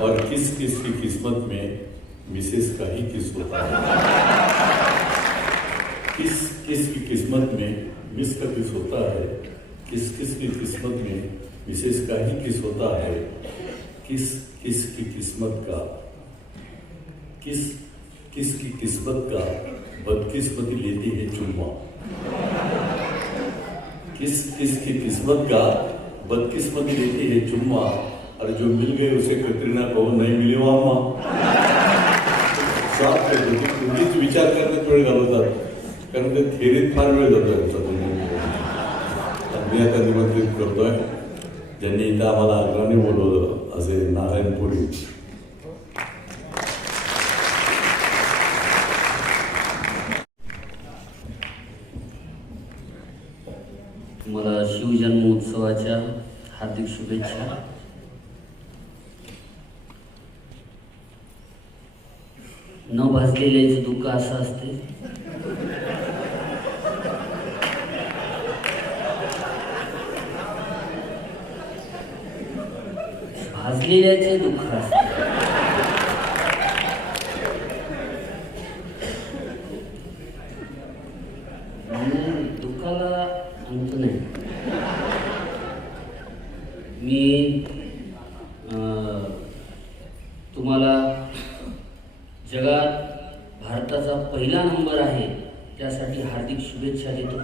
और किस किस की किस्मत में मिसेस का ही किस होता है? किस किस की किस्मत में मिस का किस होता है? किस किस की किस्मत में मिसेस का ही किस होता है? किस किस की किस्मत का? किस किस की किस्मत का बदकिस्मती लेती है चुम्मा किस किस की किस्मत का बदकिस्मती लेती है चुम्मा और जो मिल गए उसे कतरीना कहो नाही मिले मामा साफ करतो तुम्हीच विचार करण्यात वेळ घालवतात कारण ते थेरीत फार वेळ जातो त्यांचा मी आता निमंत्रित करतोय ज्यांनी इथं आम्हाला अग्राने बोलवलं असे नारायणपुरी मला शिवजन्मोत्सवाच्या हार्दिक शुभेच्छा। न भाजलेल्याचे दुःख असं असते भाजलेल्याचे दुःख असते म्हणून दुःखाला अंत नाही मी अं, तुम्हाला जगात भारताचा पहिला नंबर आहे त्यासाठी हार्दिक शुभेच्छा देतो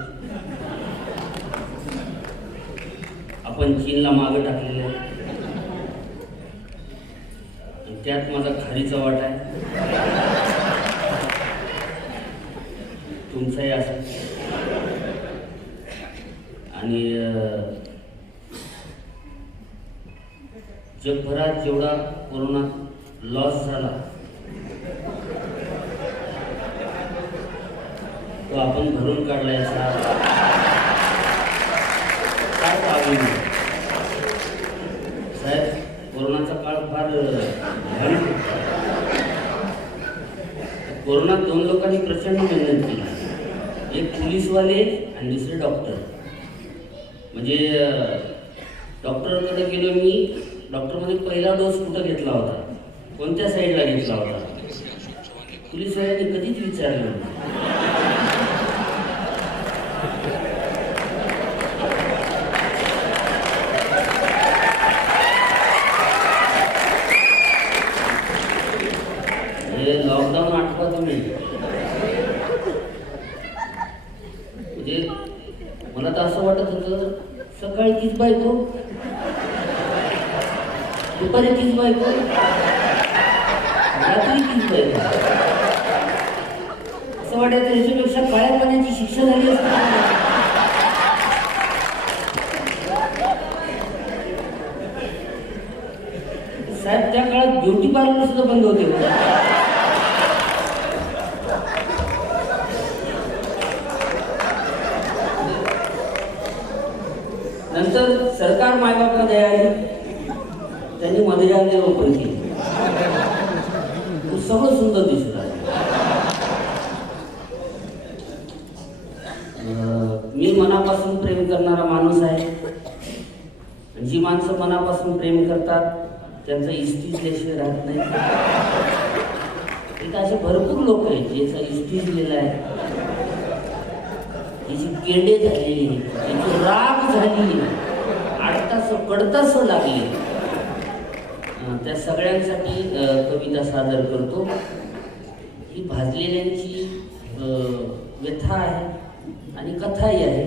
आपण चीनला मागे टाकलेलं आहे आणि त्यात माझा खारीचा वाटा आहे तुमचाही असेल आणि अं, जगभरात जेवढा कोरोना लॉस झाला तो आपण भरून काढला याचा काय पाहावी साहेब कोरोनाचा काळ फार भयानक कोरोनात दोन लोकांनी प्रचंड मेहनत केली. एक पोलीसवाले आणि दुसरे डॉक्टर. म्हणजे डॉक्टरकडे गेलो मी डॉक्टरमध्ये पहिला डोस कुठं घेतला होता? कोणत्या साईडला घेतला होता? पोलीसवाल्यांनी कधीच विचारलं नाही. हे लॉकडाऊन आठवा तुम्ही म्हणजे मला तर असं वाटत होतं सकाळी तीच बायको दुपारी तीच बायको रात्री तीच बायको असं वाटायचं ह्याच्यापेक्षा काळ्या पाण्याची शिक्षा झाली असती. साहेब त्या काळात ब्युटी पार्लर सुद्धा बंद होते. हो. नंतर सरकार मायबापमध्ये त्यांनी मध्ये ओपन सगळं सुंदर दिसत आहे. मी मनापासून प्रेम करणारा माणूस आहे. जी माणसं मनापासून प्रेम करतात त्यांचं लेशिवाय राहत नाही. तिथं असे भरपूर लोक आहेत ज्याचा इस्टिजलेला आहे. त्याची केंडे झालेली आहे, त्याची राग झाली आडतास कडतास लागली त्या सगळ्यांसाठी कविता सादर करतो. ही भाजलेल्यांची व्यथा आहे आणि कथाही आहे.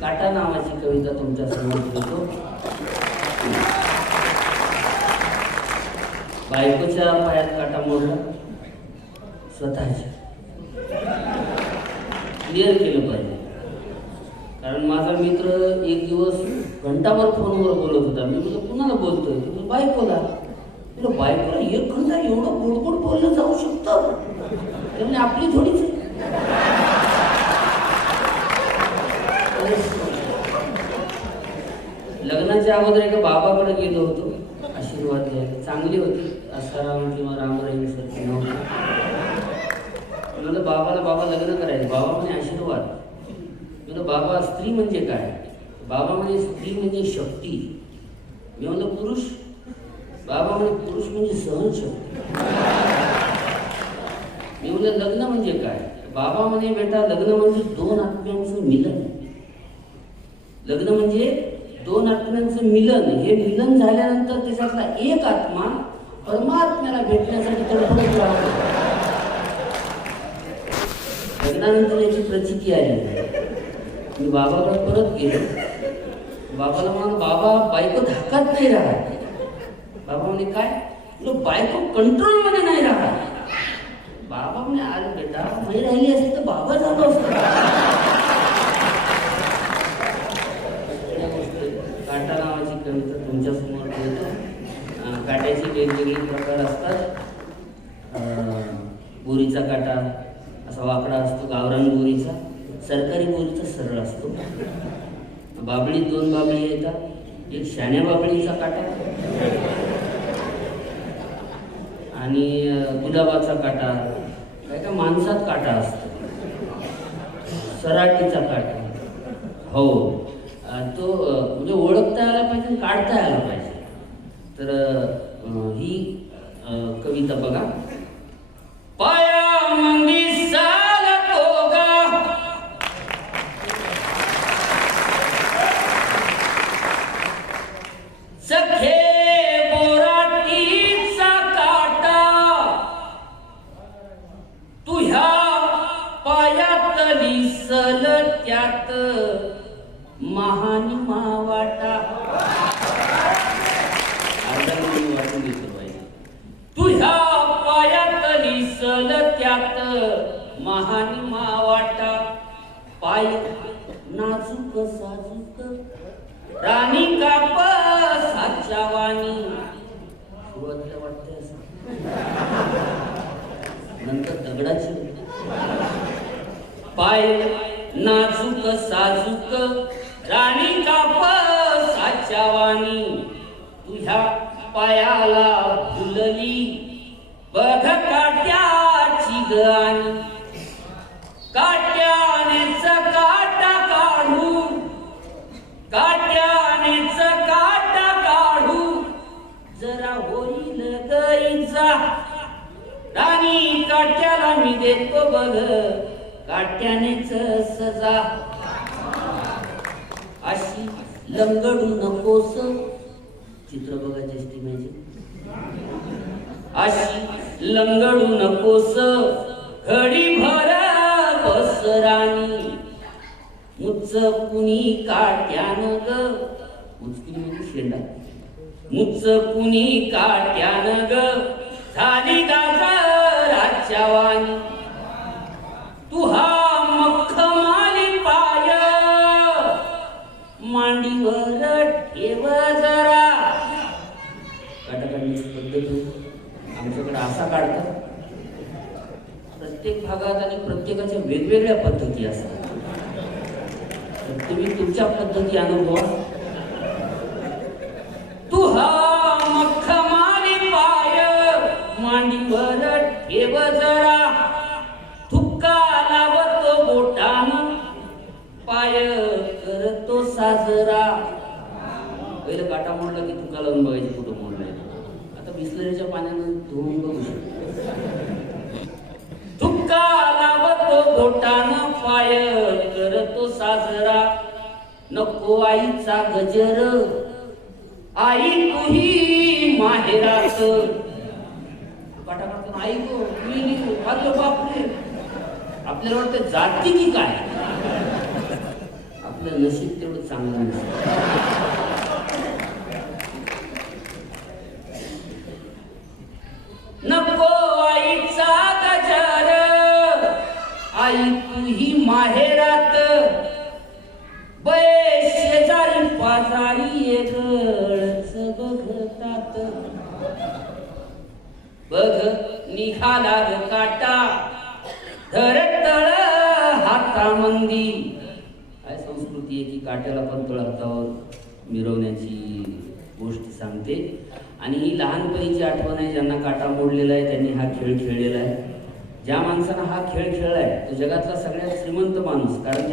काटा नावाची कविता तुमच्यासमोर ठेवतो. बायकोच्या पायात काटा मोडला स्वतःच्या. क्लिअर केलं पाहिजे. कारण माझा मित्र एक दिवस घंटाभर फोनवर बोलत होता. मी तुझं कुणाला बोलतोय? तो बायकोला. बायकोला एक घंटा एवढं गोड बोललं जाऊ शकतं? त्यामुळे आपली थोडीच लग्नाच्या अगोदर एका बाबाकडे गेलो होतो. आशीर्वाद घ्यायला चांगली होती. असाराम किंवा रामराईन सारखी नव्हती. म्हणलं बाबाला बाबा लग्न करायचं. बाबा म्हणजे आशीर्वाद. म्हणलं बाबा स्त्री म्हणजे काय? बाबा म्हणजे स्त्री म्हणजे शक्ती. मी म्हणलं पुरुष बाबा म्हणे पुरुष म्हणजे सहनशक्ती मी म्हणलं लग्न म्हणजे काय? बाबा म्हणे बेटा लग्न म्हणजे दोन आत्म्यांचं मिलन. लग्न म्हणजे दोन आत्म्यांचं मिलन. हे मिलन झाल्यानंतर त्याच्यातला एक आत्मा परमात्म्याला भेटण्यासाठी तडफडत राहतो. लग्नानंतर याची प्रचिती आली. मी बाबाला परत गेलो. बाबाला म्हणून बाबा बायको धाकात नाही राहत. बाबा म्हणे काय बायको कंट्रोलमध्ये नाही राहत बाबा म्हणे अरे बेटा मी राहिली असते तर बाबा झालो असतो. काटा नावाची कविता तुमच्यासमोर ठेवतो. काट्याचे वेगवेगळे प्रकार असतात. बोरीचा काटा असा वाकडा असतो गावरान बोरीचा. सरकारी बोरीचा सरळ असतो. बाबळीत दोन बाबळी येतात. एक शाण्याबापळीचा काटा आणि गुलाबाचा काटा. काय का माणसात काटा असतो. सराटीचा काटा. हो. तो म्हणजे ओळखता आला पाहिजे आणि काढता आला पाहिजे. तर ही कविता बघा. पाया मंदिर पायातली सल त्यात महानी मावाटा अर्धा मिनिट वाटून घेतो पाहिजे तुझ्या पायातली सल त्यात महानी मावाटा पाय नाजूक साजूक. राणी काप साच्या वाणी. सुरुवातीला वाटतंय असं. नंतर दगडाची. पाय नाजूक राणी काप साच्या वाणी तुझ्या पायाला फुलली बघ काट्याची गाणी काट्यानेच काटा काढू काट्यानेच काटा काढू. जरा होईल गईचा राणी काट्याला मी देतो बघ काट्यानेच सजा. लंगडू नकोस. चित्र बघायचे असते माझे अशी लंगडू नकोस. घडी भर बस राणी. कुणी काट्यान ग उच्च म्हणजे शेंडा. कुणी काट्यान ग झाली गाजराच्या वाणी असा काढतात. प्रत्येक भागात आणि प्रत्येकाच्या वेगवेगळ्या पद्धती असतात. तुम्ही तुमच्या पद्धती अनुभवा. तू हा मखमाली पाय मांडीवर ठेव जरा. थुक्का लावतो बोटान पाय करतो साजरा. पहिलं काटा मोडला की तुका लावून बघायची. बिस्लरीच्या पाण्यानं धुवून बघू शकतो. तुका लावतो बोटानं पाय करतो साजरा. नको आईचा गजर आई तुही माहेरात. काटा काढताना आई गो मी अरे बापरे. आपल्याला वाटतं जाती की काय? आपलं नशीब तेवढं चांगलं नसतं. ही माहेरात. बै शेजारी पाजारी येगळच बघतात. बघ निघाला ग काटा. धरतळ हातामंदी. काय संस्कृती आहे की काट्याला पण तळहातावर मिरवण्याची गोष्ट सांगते. आणि ही लहानपणीची आठवण आहे ज्यांना काटा मोडलेला आहे त्यांनी हा खेळ खेळलेला आहे. ज्या माणसानं हा खेळ खेळलाय तो जगातला सगळ्यात श्रीमंत माणूस कारण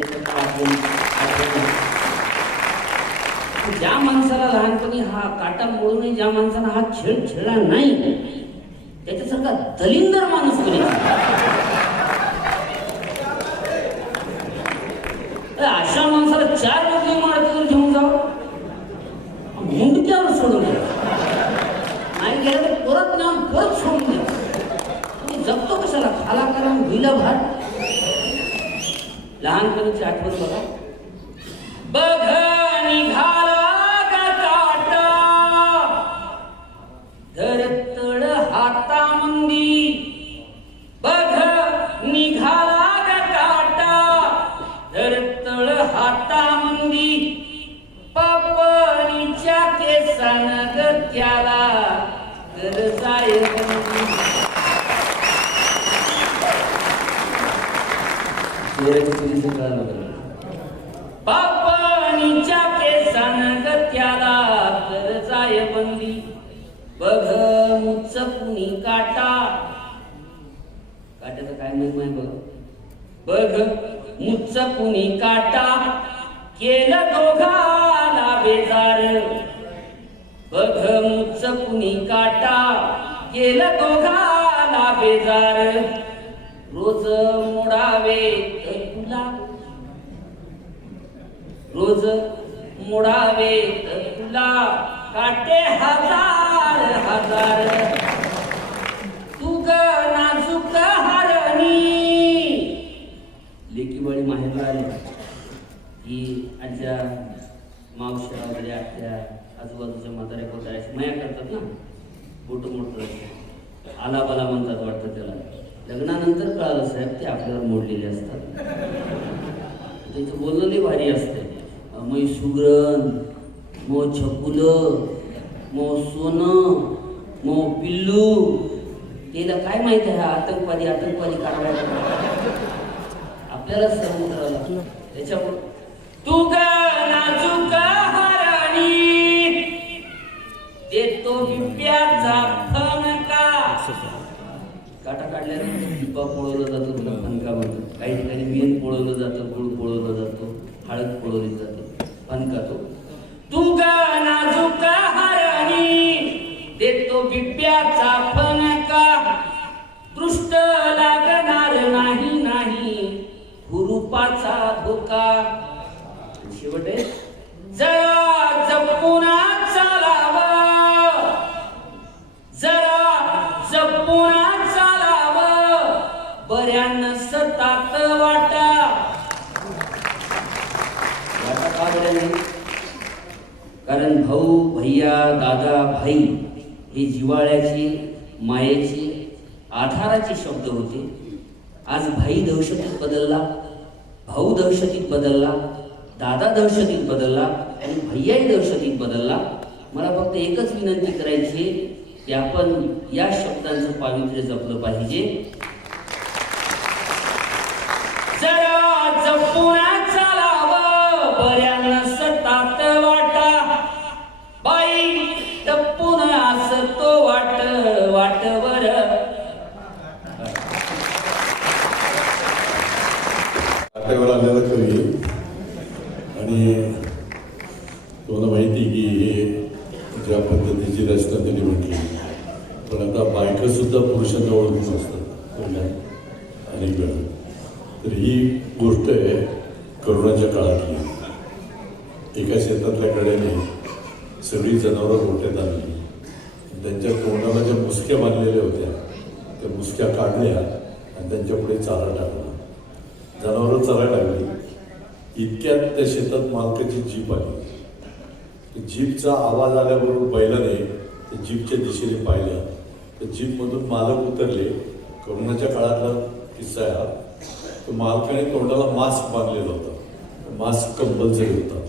ज्या माणसाला लहानपणी हा काटा मोडून ज्या माणसानं हा खेळ खेळला नाही त्याच्यासारखा दलिंदर माणूस कधी अशा माणसाला चार मजली मारतीवर घेऊन जाऊ मुंडक्यावर सोडून द्या नाही गेलं तर परत नेऊन परत सोडून द्या तुम्ही जगतो कशाला खाला करा भुईला भात लहानपणीची आठवण बघा. बघ निघा. उच्च कुणी काटा? केलं दोघाला बेजार. बघ मुच्च कुणी काटा? केलं दोघाला बेजार. रोज मोडावे तर तुला. रोज मोडावे तर तुला. काटे हजार हजार. तू ग नाजूक माहेरला आली की आजच्या मावश्या वगैरे आत्या आजूबाजूच्या म्हाताऱ्या कोताऱ्या माया करतात ना. बोट मोठं. आला बाला म्हणतात वाटतं त्याला. लग्नानंतर कळालं साहेब ते आपल्याला मोडलेले असतात. त्याचं बोलणं लई भारी असते मग सुगरण मो छकुल मो सोनं मो पिल्लू. त्याला काय माहीत आहे हा आतंकवादी आतंकवादी कारवाया आपल्याला सहन करावं लागतं. त्याच्यामुळे तू ग नाजूक हरणी देतो बिब्याचा फणका काटा काढल्यानंतर बिब्बा पोळवलं जातो तुला फणका म्हणतो. काही ठिकाणी मेन पोळवलं जातं गुळ पोळवलं जातो हळद पोळवली जाते फणका तो. तुंगा नाजूक हरणी देतो बिब्याचा कारण भाऊ भैया दादा भाई हे जिवाळ्याची मायेची आधाराचे शब्द होते. आज भाई दहशतीत बदलला भाऊ दहशतीत बदलला दादा दहशतीत बदलला आणि भैयाही दहशतीत बदलला. मला फक्त एकच विनंती करायची की आपण या शब्दांचं पावित्र्य जपलं पाहिजे. असतात त्यांनी म्हटली. पण आता बायकासुद्धा पुरुषांना ओळखून असतात अनेक वेळा तर ही गोष्ट आहे करोनाच्या काळातली. एका शेतातल्या कड्याने सगळी जनावरं गोठ्यात आणली. त्यांच्या तोंडाला ज्या मुसक्या बांधलेल्या होत्या त्या मुसक्या काढल्या आणि त्यांच्या पुढे चारा टाकला. जनावरं चारा लागली इतक्यात त्या शेतात मालकाची जीप आली. जीपचा आवाज आल्याबरोबर बैलाने जीपच्या दिशेने पाहिलं. तर जीपमधून मालक उतरले. कोरोनाच्या काळातला किस्सा आहे हा. तो मालकाने तोंडाला मास्क बांधलेला होता. मास्क कंपल्सरी होता.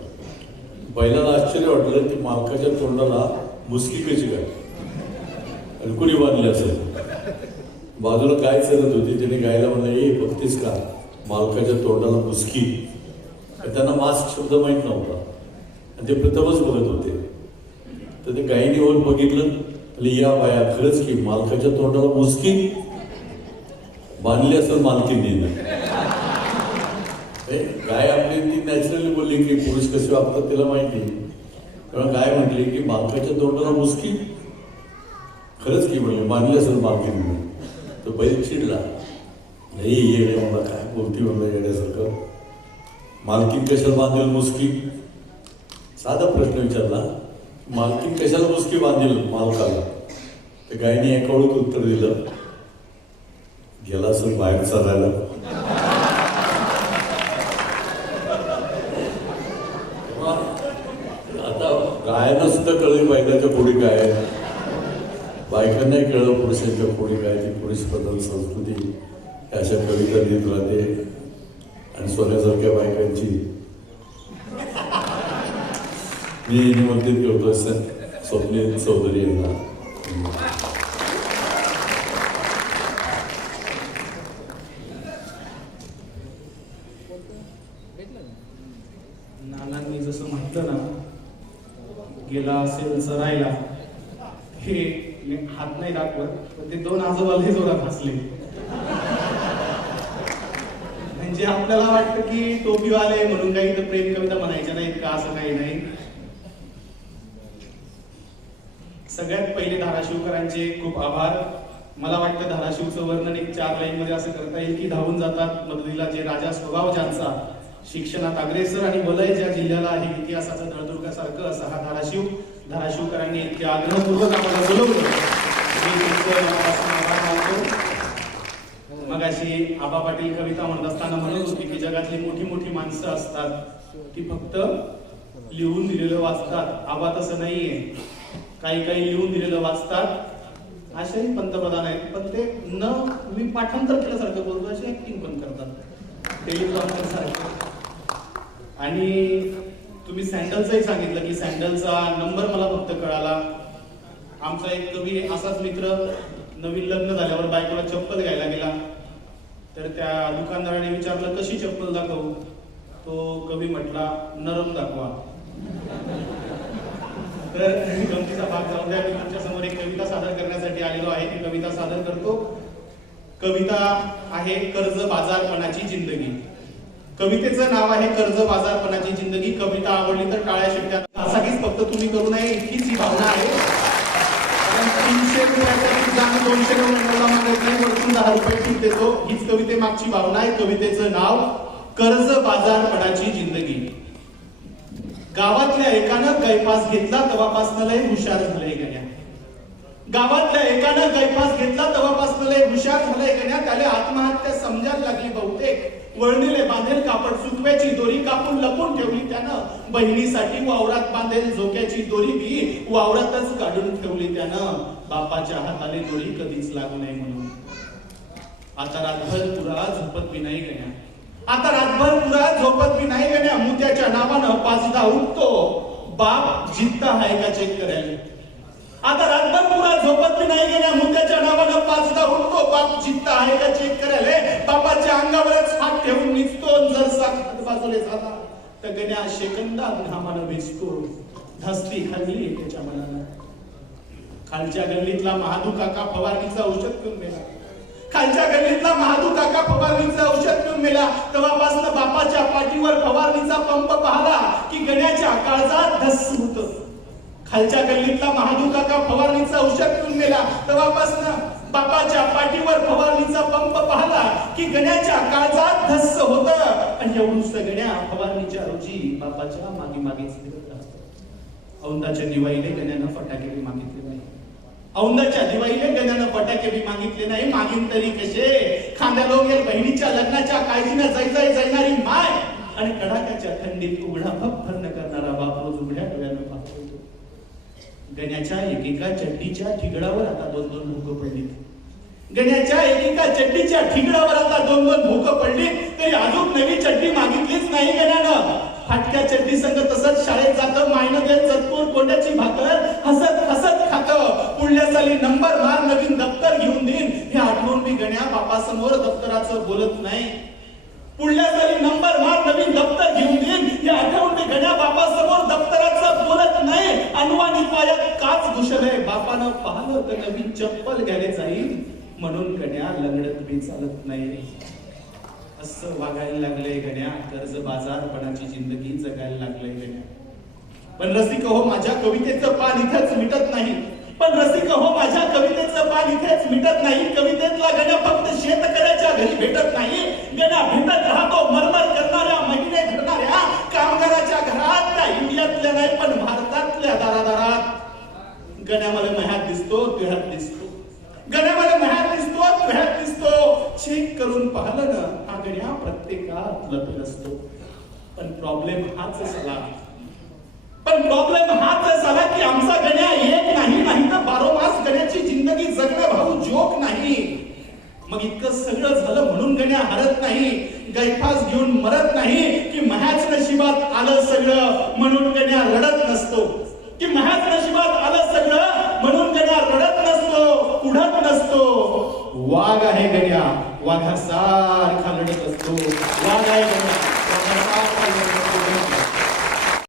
बैलाला आश्चर्य वाटलं की मालकाच्या तोंडाला मुसकी कशी काय? आणि कुणी बांधली असेल. बाजूला काय चालत होती त्याने गायला म्हणलं ये बघतेस का? मालकाच्या तोंडाला मुसकी. त्यांना मास्क शब्द माहीत नव्हता. आणि ते प्रथमच बघत होते. तर ते गायीने येऊन बघितलं. या बाया खरंच की मालकाच्या तोंडाला मुसकी? बांधली असं मालकीने गाय आपली ती नॅचरली बोलली की पुरुष कसे वागतात तिला माहिती कारण काय म्हटले की मालकाच्या तोंडाला मुसकी? खरंच की म्हणले मानली असेल मालकीने म्हणून तो बैल चिडला. नाही येणे मला काय बोलती म्हणलं येण्यासारखं मालकीन कशाला बांधेल मुसकी? साधा प्रश्न विचारला. मालकीन कशाला मुसकी बांधील मालकाला? तर गायने एका ओळीत उत्तर दिलं गेला सर बाहेर चालायला आता गायना सुद्धा कळली बायकाच्या पुढे काय आहे. बायकांनाही कळलं पुरुषांच्या पुढे काय ती पुरुष बदल संस्कृती अशा कविता लिहित राहते. आणि सोन्यासारख्या बायकांची मी निमंत्रित करतोय सर स्वप्नील चौधरी यांना नानांनी जसं म्हटलं ना गेला असेल चरायला हे मी हात नाही दाखवत पण ते दोन आजोबा लय जोरात हसले म्हणजे आपल्याला वाटतं की टोपीवाले म्हणून काही तर प्रेम कविता म्हणायच्या नाहीत का असं काही नाही सगळ्यात पहिले धाराशिवकरांचे खूप आभार मला वाटतं धाराशिवचं वर्णन एक चार लाईन मध्ये असं करता येईल की धावून जातात मदतीला जे राजा स्वभाव ज्यांचा शिक्षणात अग्रेसर आणि वलय ज्या जिल्ह्याला आहे इतिहासाचं नळदुर्गासारखं असा हा धाराशिव धाराशिवकरांनी इतके आग्रहपूर्वक आम्हाला बोलवलं. मग अशी मगाशी आबा पाटील कविता म्हणत असताना म्हणत होती की जगातली मोठी मोठी माणसं असतात ती फक्त लिहून दिलेलं वाचतात. आबा तसं नाहीये. काही काही लिहून दिलेलं वाचतात. असेही पंतप्रधान आहेत. पण ते न मी पाठांतर केल्यासारखं बोलतो अशी ऍक्टिंग पण करतात. टेलिप्रॉम्प्टर सारखं आणि तुम्ही सँडलचंही सांगितलं की सँडलचा नंबर मला फक्त कळाला. आमचा एक कवी असाच मित्र नवीन लग्न झाल्यावर बायकोला चप्पल घ्यायला गेला. तर त्या दुकानदाराने विचारलं कशी चप्पल दाखवू? तो कवी म्हटला नरम दाखवा. तर गमतीचा भाग जाऊन द्या. मी तुमच्यासमोर एक कविता सादर करण्यासाठी आलेलो आहे. ती कविता सादर करतो. कविता आहे कर्ज बाजारपणाची जिंदगी. कवितेचं नाव आहे कर्ज बाजारपणाची जिंदगी. कविता आवडली तर टाळ्या शिट्ट्यात असाठीच फक्त तुम्ही करू नये इतकीच ही भावना आहे. तीनशे रुपयाचा दोनशे वरतून दहा रुपये सूट देतो हीच कविते मागची भावना आहे. कवितेचं नाव कर्ज बाजारपणाची जिंदगी. गावातल्या एकानं कैपास घेतला तेव्हापासनं लय हुशार झाले गेल्या गावातल्या एकानं गैफास घेतला तेव्हापासून लय हुशार झालंय गण्या त्याला आत्महत्या समजायला लागली बहुतेक. वळणीले बांधेल कापड सुकव्याची दोरी कापून लपून ठेवली त्यानं. बहिणीसाठी वावरात बांधेल झोक्याची दोरी बी वावरातच काढून ठेवली त्यानं. बापाच्या हाताने दोरी कधीच लागू नये म्हणून. आता रातभर पुरा झोपत बी नाही गण्या आता रातभर पुरा झोपत बी नाही गण्या मुद्याच्या नावानं पाचदा उठतो. बाप जिद्दा आहे का चेक करायला? आता रातभर पुरा झोपत नाही गेल्या मुद्द्याच्या नावानं पाचदा उठतो बाप जिद्दा आहे का चेक करायला बापाच्या अंगावरच हात ठेवून निघतो जर साखर बाजूले झाला. तर गण्या शेकंदात घामानं भिजतो धस्ती खाल्ली त्याच्या मनानं. खालच्या गल्लीतला महादू काका फवारणीचा औषध घेऊन गेला खालच्या गल्लीतला महादू काका फवारणीचं औषध घेऊन गेला तेव्हापासून बापाच्या पाठीवर फवारणीचा पंप पाहला की गण्याच्या काळजात धस्स होत. खालच्या गल्लीतला महादू काका फवारणीचा औषध घेऊन गेला. तेव्हापासून बापाच्या पाठीवर फवारणीचा पंप पाहला की गण्याच्या काळजात धस्स होत. आणि एवढून गण्या फवारणीच्या रोजी बापाच्या मागे मागेच फिरत राहतो. औंदाच्या दिवाळीने गण्यानं फटाके बी मागितले नाही. औंदाच्या दिवाळीने गण्यानं फटाके बी मागितले नाही. मागीन तरी कसे? खांद्या बहिणीच्या लग्नाच्या काळजीनं जै जै जाणारी माय. आणि कडाक्याच्या थंडीत उघडा भप करणारा बाप रोज उघड्या गण्याच्या एकेका चड्डीच्या ठिगडावर आता दोन दोन भूक पडली. गण्याच्या एकेका चड्डीच्या ठिगडावर आता दोन दोन भूक पडली. तरी अजून नवी चड्डी मागितलीच नाही गण्यानं. फाटक्या चड्डी संग तसंच शाळेत जातं मायन देत चतपूर कोंड्याची भाकर हसत हसत खात. पुढल्या साली नंबर मार नवीन दप्तर घेऊन देईन. हे आठवून मी गण्या बापासमोर दप्तराचं बोलत नाही. पुढल्या साली नंबर फक्त तर नवीन चप्पल घ्यायला जाईल? म्हणून गण्या लंगडत मी चालत नाही. असं वागायला लागलंय गण्या कर्ज बाजारपणाची जिंदगी जगायला लागलंय गण्या पण रसिक हो माझ्या कवितेचं पान इथेच मिटत नाही. पण रसिक हो माझ्या कवितेचं पान इथेच मिटत नाही. कवितेतला गण्या फक्त शेतकऱ्याच्या घरी भेटत नाही. गण्या भेटत राहतो मरमर करणाऱ्या महिने घडणाऱ्या कामगाराच्या घरात त्या इंडियातल्या नाही पण भारतातल्या दारादारात. गण्या मला मह्यात दिसतो तुह्यात दिसतो. गण्या मला मह्यात दिसतो तुह्यात दिसतो. चेक करून पाहिलं ना हा गण्या प्रत्येकात लपत असतो. पण प्रॉब्लेम हाच झाला पण प्रॉब्लेम हाच झाला की आमचा गण्या एक नाही नाही तर बारोमास गण्याची जिंदगी जगणं भाऊ जोक नाही. मग इतकं सगळं झालं म्हणून गण्या हरत नाही गैफास घेऊन मरत नाही की महाच नशिबात आलं सगळं म्हणून गण्या रडत नसतो. की महाग नशिबात आलं सगळं म्हणून त्यांना रडत नसतो उडत नसतो. वाघ आहे गण्या वाघासारखा रडत असतो. वाघ आहे गण्या